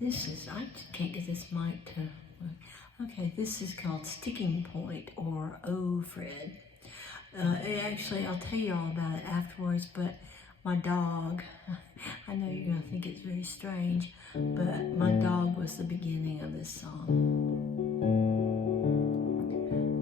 This is, I can't get this mic to work. Okay, this is called Sticking Point, or Oh Fred. Actually, I'll tell you all about it afterwards, but my dog, I know you're going to think it's very strange, but my dog was the beginning of this song.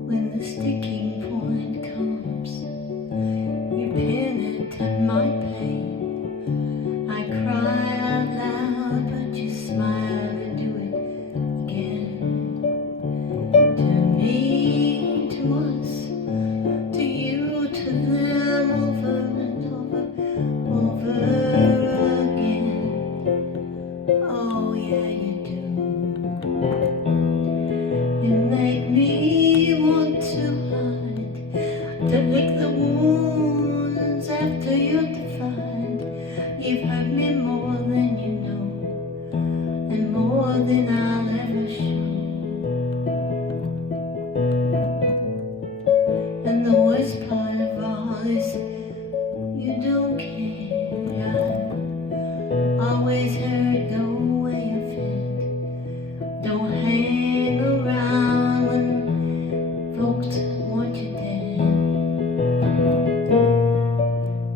When the sticking point comes, you pin it to my pain. I cry out loud, but you smile and do it again. To me, to us, to you, to them, over and over again. Oh yeah, you do. You make me want to hide, to lick the wounds after you're defined. You've hurt me more than you know, and more than I'll ever show. And the worst part of all is you don't care. I always heard no way of it. Don't hang around when folks want you dead.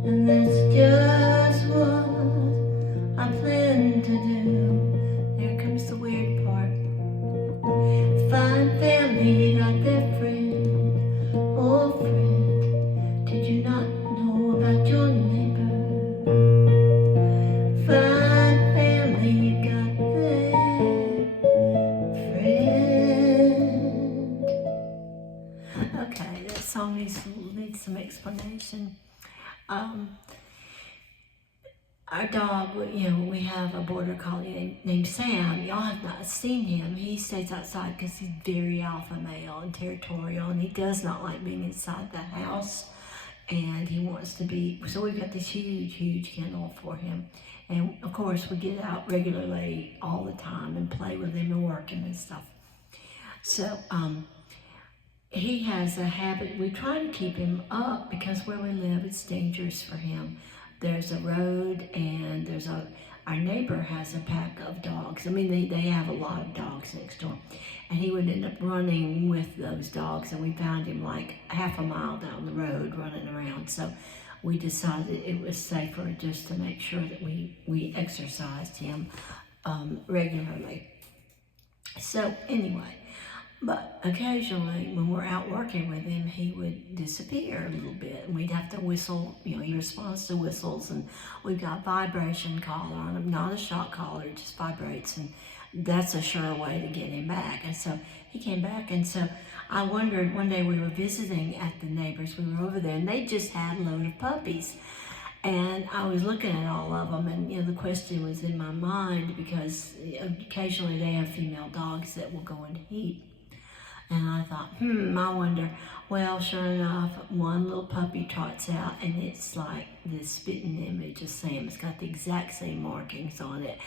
And that's just what I plan to do. There comes the weird part. Find family, you got that friend. Oh friend, did you not know about your neighbor? Find family, you got that friend. Okay, that song needs some explanation. Our dog, we have a border collie named Sam. Y'all have not seen him. He stays outside because he's very alpha male and territorial, and he does not like being inside the house. And he wants to be, so we've got this huge kennel for him. And of course, we get out regularly all the time and play with him and work him and stuff. So, he has a habit, we try to keep him up because where we live, it's dangerous for him. There's a road, and our neighbor has a pack of dogs. I mean, they have a lot of dogs next door. And he would end up running with those dogs, and we found him like half a mile down the road running around. So we decided it was safer just to make sure that we exercised him regularly. So anyway, but occasionally when we're out working with him, he would disappear a little bit, and we'd have to whistle. He responds to whistles, and we've got vibration collar on him, not a shock collar, it just vibrates, and that's a sure way to get him back. And so he came back, and so I wondered, one day we were visiting at the neighbors, we were over there, and they just had a load of puppies. And I was looking at all of them, and the question was in my mind, because occasionally they have female dogs that will go into heat. And I thought, I wonder. Well, sure enough, one little puppy trots out, and it's like this spitting image of Sam. It's got the exact same markings on it.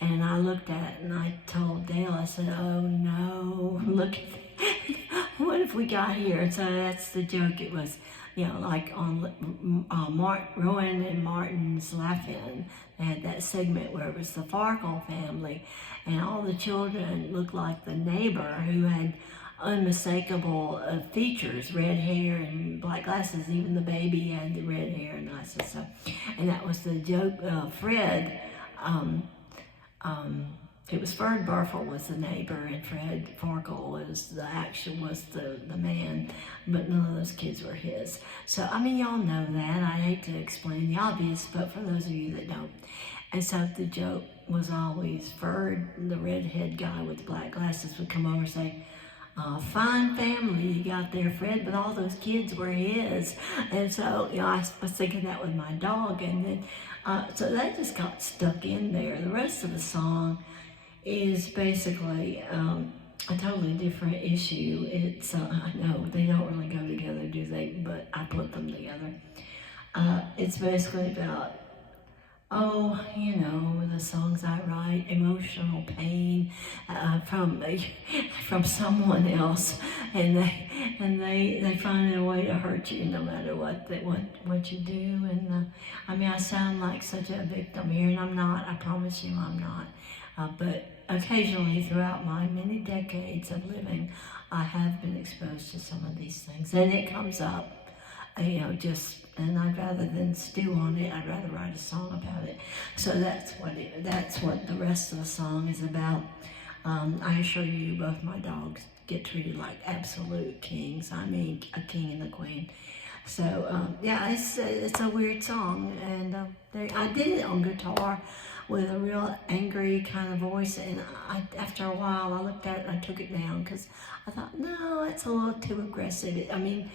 And I looked at it, and I told Dale, I said, oh no, look at that. What if we got here? And so that's the joke. It was, like on Rowan and Martin's Laugh-In, they had that segment where it was the Farkle family, and all the children looked like the neighbor who had unmistakable features, red hair and black glasses. Even the baby had the red hair and glasses. So, and that was the joke. Fred, it was Ferd Burfel was the neighbor, and Fred Farkle was the man, but none of those kids were his. So I mean, y'all know that. I hate to explain the obvious, but for those of you that don't. And so the joke was always Ferd, the redhead guy with the black glasses, would come over and say, fine family you got there, Fred, but all those kids were his. And so, I was thinking that with my dog, and then, so that just got stuck in there. The rest of the song is basically a totally different issue. It's, I know, they don't really go together, do they? But I put them together. It's basically about, the songs I write, emotional pain from someone else, and they find a way to hurt you no matter what you do. And I mean, I sound like such a victim here, and I'm not. I promise you, I'm not. But occasionally throughout my many decades of living, I have been exposed to some of these things, and it comes up, and I'd rather than stew on it, I'd rather write a song about it. So that's what the rest of the song is about. I assure you, both my dogs get treated like absolute kings. I mean, a king and a queen. So yeah, it's a weird song, and I did it on guitar with a real angry kind of voice, and after a while I looked at it and I took it down because I thought, no, it's a little too aggressive. I mean,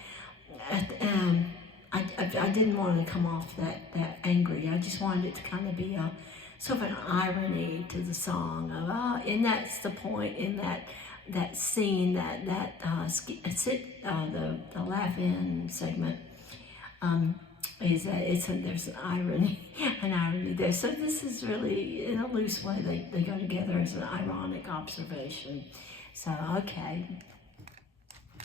I didn't want to come off that angry. I just wanted it to kind of be a sort of an irony to the song of, and that's the point in that scene, the laugh-in segment, is that there's an irony there. So this is really, in a loose way, they go together as an ironic observation. So, okay.